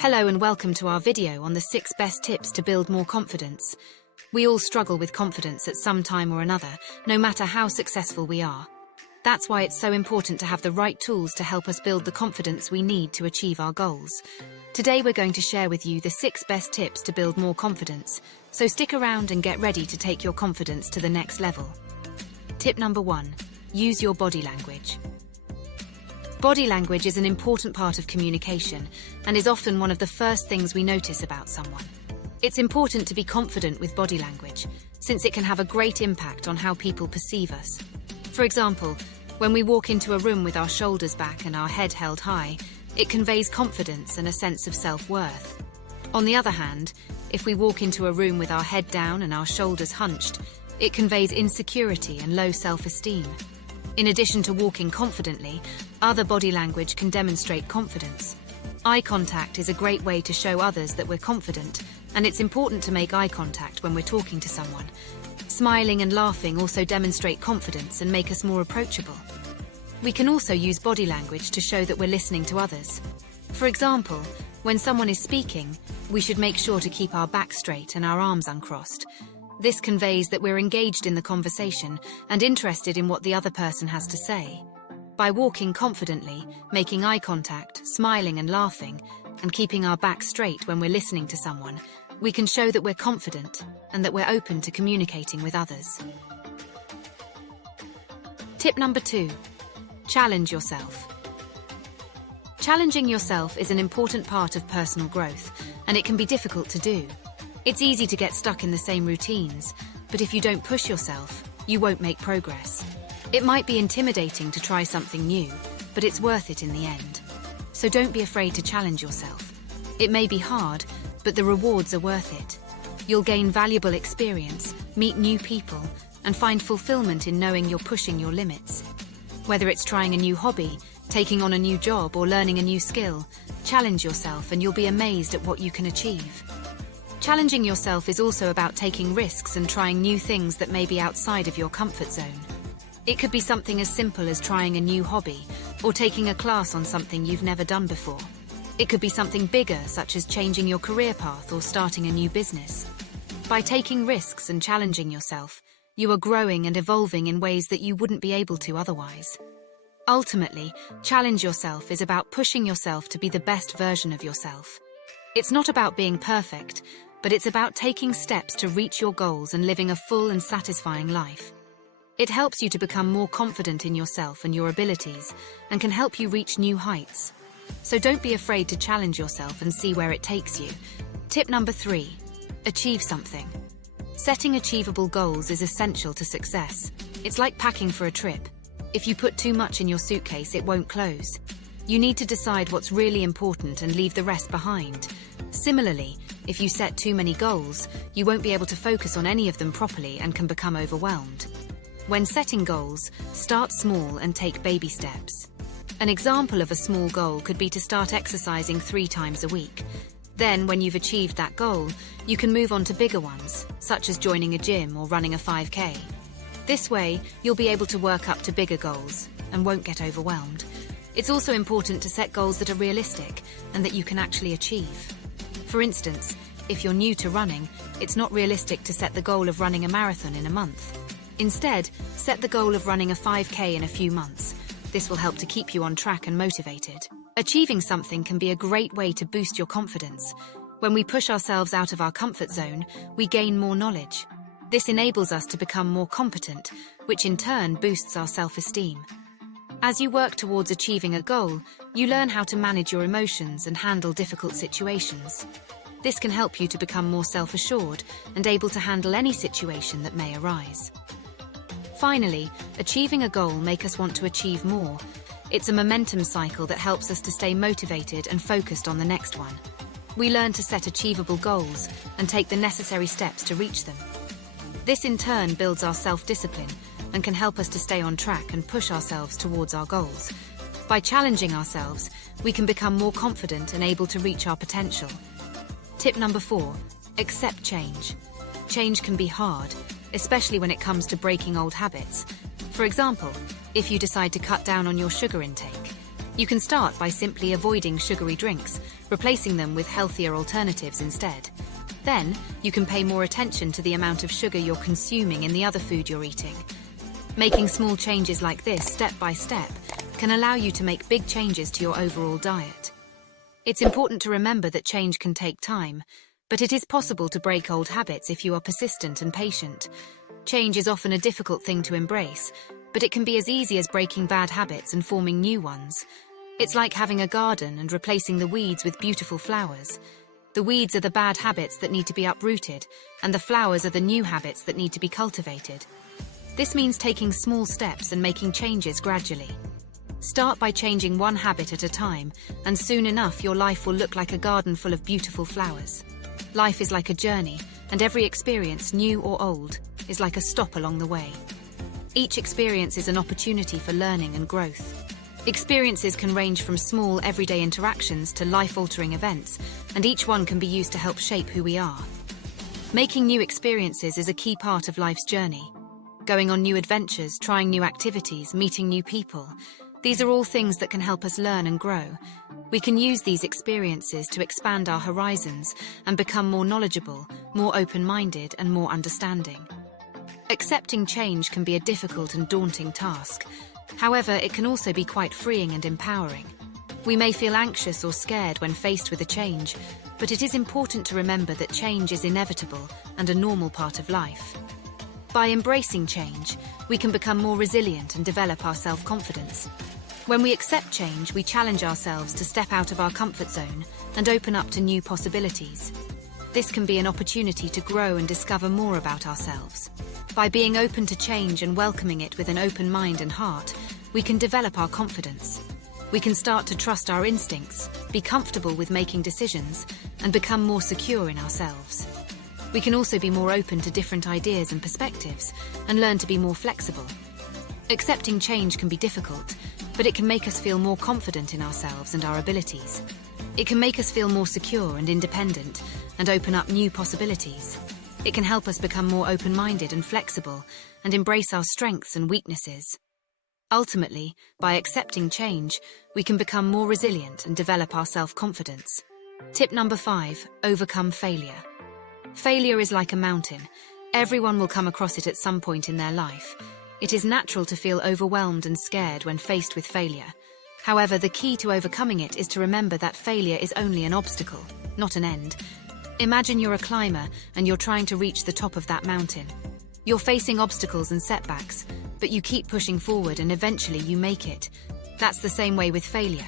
Hello and welcome to our video on the 6 best tips to build more confidence. We all struggle with confidence at some time or another, no matter how successful we are. That's why it's so important to have the right tools to help us build the confidence we need to achieve our goals. Today we're going to share with you the 6 best tips to build more confidence, so stick around and get ready to take your confidence to the next level. Tip number 1. Use your body language. Body language is an important part of communication and is often one of the first things we notice about someone. It's important to be confident with body language, since it can have a great impact on how people perceive us. For example, when we walk into a room with our shoulders back and our head held high, it conveys confidence and a sense of self-worth. On the other hand, if we walk into a room with our head down and our shoulders hunched, it conveys insecurity and low self-esteem. In addition to walking confidently, other body language can demonstrate confidence. Eye contact is a great way to show others that we're confident, and it's important to make eye contact when we're talking to someone. Smiling and laughing also demonstrate confidence and make us more approachable. We can also use body language to show that we're listening to others. For example, when someone is speaking, we should make sure to keep our back straight and our arms uncrossed. This conveys that we're engaged in the conversation and interested in what the other person has to say. By walking confidently, making eye contact, smiling and laughing, and keeping our back straight when we're listening to someone, we can show that we're confident and that we're open to communicating with others. Tip number 2. Challenge yourself. Challenging yourself is an important part of personal growth, and it can be difficult to do. It's easy to get stuck in the same routines, but if you don't push yourself, you won't make progress. It might be intimidating to try something new, but it's worth it in the end. So don't be afraid to challenge yourself. It may be hard, but the rewards are worth it. You'll gain valuable experience, meet new people, and find fulfillment in knowing you're pushing your limits. Whether it's trying a new hobby, taking on a new job, or learning a new skill, challenge yourself and you'll be amazed at what you can achieve. Challenging yourself is also about taking risks and trying new things that may be outside of your comfort zone. It could be something as simple as trying a new hobby or taking a class on something you've never done before. It could be something bigger, such as changing your career path or starting a new business. By taking risks and challenging yourself, you are growing and evolving in ways that you wouldn't be able to otherwise. Ultimately, challenge yourself is about pushing yourself to be the best version of yourself. It's not about being perfect, but it's about taking steps to reach your goals and living a full and satisfying life. It helps you to become more confident in yourself and your abilities, and can help you reach new heights. So don't be afraid to challenge yourself and see where it takes you. Tip number 3. Achieve something. Setting achievable goals is essential to success. It's like packing for a trip. If you put too much in your suitcase, it won't close. You need to decide what's really important and leave the rest behind. Similarly, if you set too many goals, you won't be able to focus on any of them properly and can become overwhelmed. When setting goals, start small and take baby steps. An example of a small goal could be to start exercising 3 times a week. Then, when you've achieved that goal, you can move on to bigger ones, such as joining a gym or running a 5K. This way, you'll be able to work up to bigger goals and won't get overwhelmed. It's also important to set goals that are realistic and that you can actually achieve. For instance, if you're new to running, it's not realistic to set the goal of running a marathon in a month. Instead, set the goal of running a 5K in a few months. This will help to keep you on track and motivated. Achieving something can be a great way to boost your confidence. When we push ourselves out of our comfort zone, we gain more knowledge. This enables us to become more competent, which in turn boosts our self-esteem. As you work towards achieving a goal, you learn how to manage your emotions and handle difficult situations. This can help you to become more self-assured and able to handle any situation that may arise. Finally, achieving a goal makes us want to achieve more. It's a momentum cycle that helps us to stay motivated and focused on the next one. We learn to set achievable goals and take the necessary steps to reach them. This in turn builds our self-discipline and can help us to stay on track and push ourselves towards our goals. By challenging ourselves, we can become more confident and able to reach our potential. Tip number 4. Accept change. Change can be hard, especially when it comes to breaking old habits. For example, if you decide to cut down on your sugar intake, you can start by simply avoiding sugary drinks replacing them with healthier alternatives instead. Then, you can pay more attention to the amount of sugar you're consuming in the other food you're eating. Making small changes like this step by step can allow you to make big changes to your overall diet. It's important to remember that change can take time, but it is possible to break old habits if you are persistent and patient. Change is often a difficult thing to embrace, but it can be as easy as breaking bad habits and forming new ones. It's like having a garden and replacing the weeds with beautiful flowers. The weeds are the bad habits that need to be uprooted, and the flowers are the new habits that need to be cultivated. This means taking small steps and making changes gradually. Start by changing one habit at a time, and soon enough your life will look like a garden full of beautiful flowers. Life is like a journey, and every experience, new or old, is like a stop along the way. Each experience is an opportunity for learning and growth. Experiences can range from small, everyday interactions to life-altering events, and each one can be used to help shape who we are. Making new experiences is a key part of life's journey. Going on new adventures, trying new activities, meeting new people. These are all things that can help us learn and grow. We can use these experiences to expand our horizons and become more knowledgeable, more open-minded, and more understanding. Accepting change can be a difficult and daunting task. However, it can also be quite freeing and empowering. We may feel anxious or scared when faced with a change, but it is important to remember that change is inevitable and a normal part of life. By embracing change, we can become more resilient and develop our self-confidence. When we accept change, we challenge ourselves to step out of our comfort zone and open up to new possibilities. This can be an opportunity to grow and discover more about ourselves. By being open to change and welcoming it with an open mind and heart, we can develop our confidence. We can start to trust our instincts, be comfortable with making decisions, and become more secure in ourselves. We can also be more open to different ideas and perspectives, and learn to be more flexible. Accepting change can be difficult, but it can make us feel more confident in ourselves and our abilities. It can make us feel more secure and independent, and open up new possibilities. It can help us become more open-minded and flexible, and embrace our strengths and weaknesses. Ultimately, by accepting change, we can become more resilient and develop our self-confidence. Tip number 5, overcome failure. Failure is like a mountain. Everyone will come across it at some point in their life. It is natural to feel overwhelmed and scared when faced with failure. However, the key to overcoming it is to remember that failure is only an obstacle, not an end. Imagine you're a climber and you're trying to reach the top of that mountain. You're facing obstacles and setbacks, but you keep pushing forward and eventually you make it. That's the same way with failure.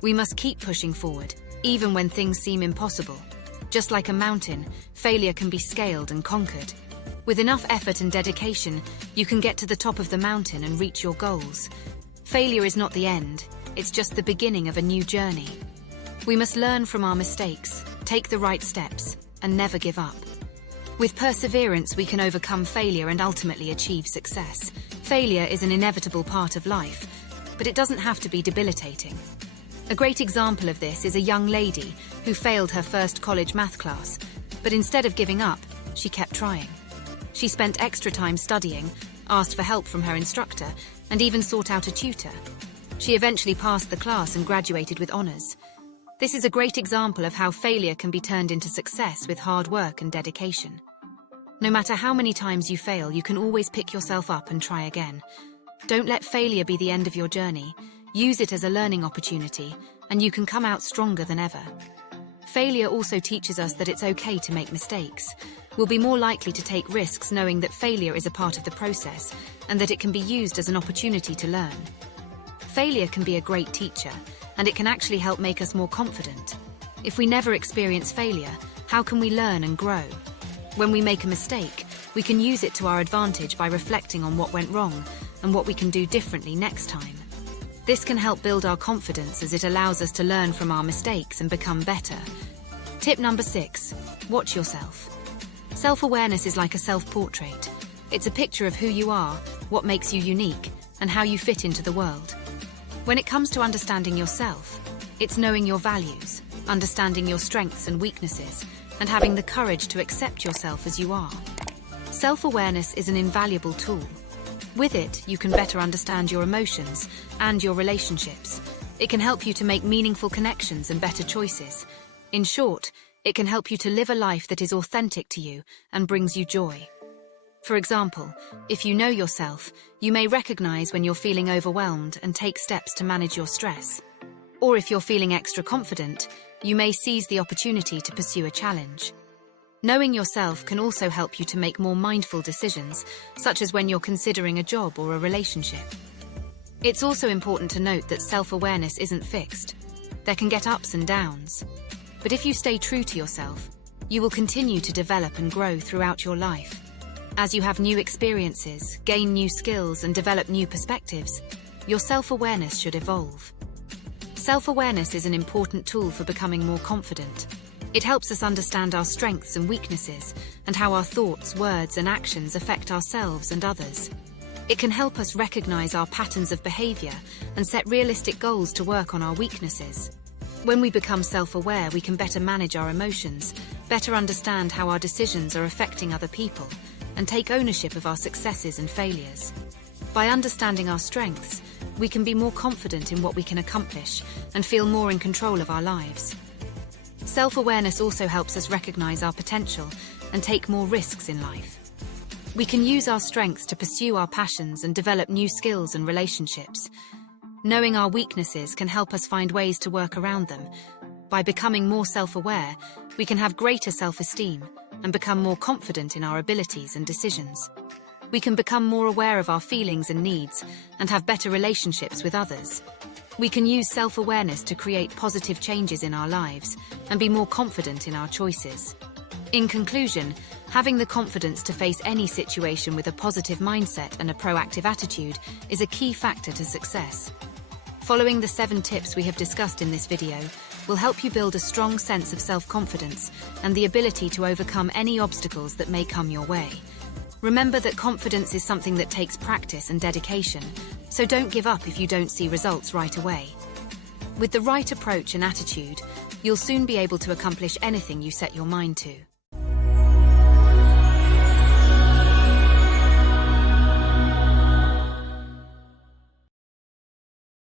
We must keep pushing forward, even when things seem impossible. Just like a mountain, failure can be scaled and conquered. With enough effort and dedication, you can get to the top of the mountain and reach your goals. Failure is not the end, it's just the beginning of a new journey. We must learn from our mistakes, take the right steps, and never give up. With perseverance, we can overcome failure and ultimately achieve success. Failure is an inevitable part of life, but it doesn't have to be debilitating. A great example of this is a young lady who failed her first college math class, but instead of giving up, she kept trying. She spent extra time studying, asked for help from her instructor, and even sought out a tutor. She eventually passed the class and graduated with honors. This is a great example of how failure can be turned into success with hard work and dedication. No matter how many times you fail, you can always pick yourself up and try again. Don't let failure be the end of your journey. Use it as a learning opportunity, and you can come out stronger than ever. Failure also teaches us that it's okay to make mistakes. We'll be more likely to take risks knowing that failure is a part of the process, and that it can be used as an opportunity to learn. Failure can be a great teacher, and it can actually help make us more confident. If we never experience failure, how can we learn and grow? When we make a mistake, we can use it to our advantage by reflecting on what went wrong and what we can do differently next time. This can help build our confidence as it allows us to learn from our mistakes and become better. Tip number 6, watch yourself. Self-awareness is like a self-portrait. It's a picture of who you are, what makes you unique, and how you fit into the world. When it comes to understanding yourself, it's knowing your values, understanding your strengths and weaknesses, and having the courage to accept yourself as you are. Self-awareness is an invaluable tool. With it, you can better understand your emotions and your relationships. It can help you to make meaningful connections and better choices. In short, it can help you to live a life that is authentic to you and brings you joy. For example, if you know yourself, you may recognize when you're feeling overwhelmed and take steps to manage your stress. Or if you're feeling extra confident, you may seize the opportunity to pursue a challenge. Knowing yourself can also help you to make more mindful decisions, such as when you're considering a job or a relationship. It's also important to note that self-awareness isn't fixed. There can get ups and downs. But if you stay true to yourself, you will continue to develop and grow throughout your life. As you have new experiences, gain new skills, and develop new perspectives, your self-awareness should evolve. Self-awareness is an important tool for becoming more confident. It helps us understand our strengths and weaknesses, and how our thoughts, words, and actions affect ourselves and others. It can help us recognize our patterns of behavior and set realistic goals to work on our weaknesses. When we become self-aware, we can better manage our emotions, better understand how our decisions are affecting other people, and take ownership of our successes and failures. By understanding our strengths, we can be more confident in what we can accomplish and feel more in control of our lives. Self-awareness also helps us recognize our potential and take more risks in life. We can use our strengths to pursue our passions and develop new skills and relationships. Knowing our weaknesses can help us find ways to work around them. By becoming more self-aware, we can have greater self-esteem and become more confident in our abilities and decisions. We can become more aware of our feelings and needs and have better relationships with others. We can use self-awareness to create positive changes in our lives and be more confident in our choices. In conclusion, having the confidence to face any situation with a positive mindset and a proactive attitude is a key factor to success. Following the 7 tips we have discussed in this video will help you build a strong sense of self-confidence and the ability to overcome any obstacles that may come your way. Remember that confidence is something that takes practice and dedication, so don't give up if you don't see results right away. With the right approach and attitude, you'll soon be able to accomplish anything you set your mind to.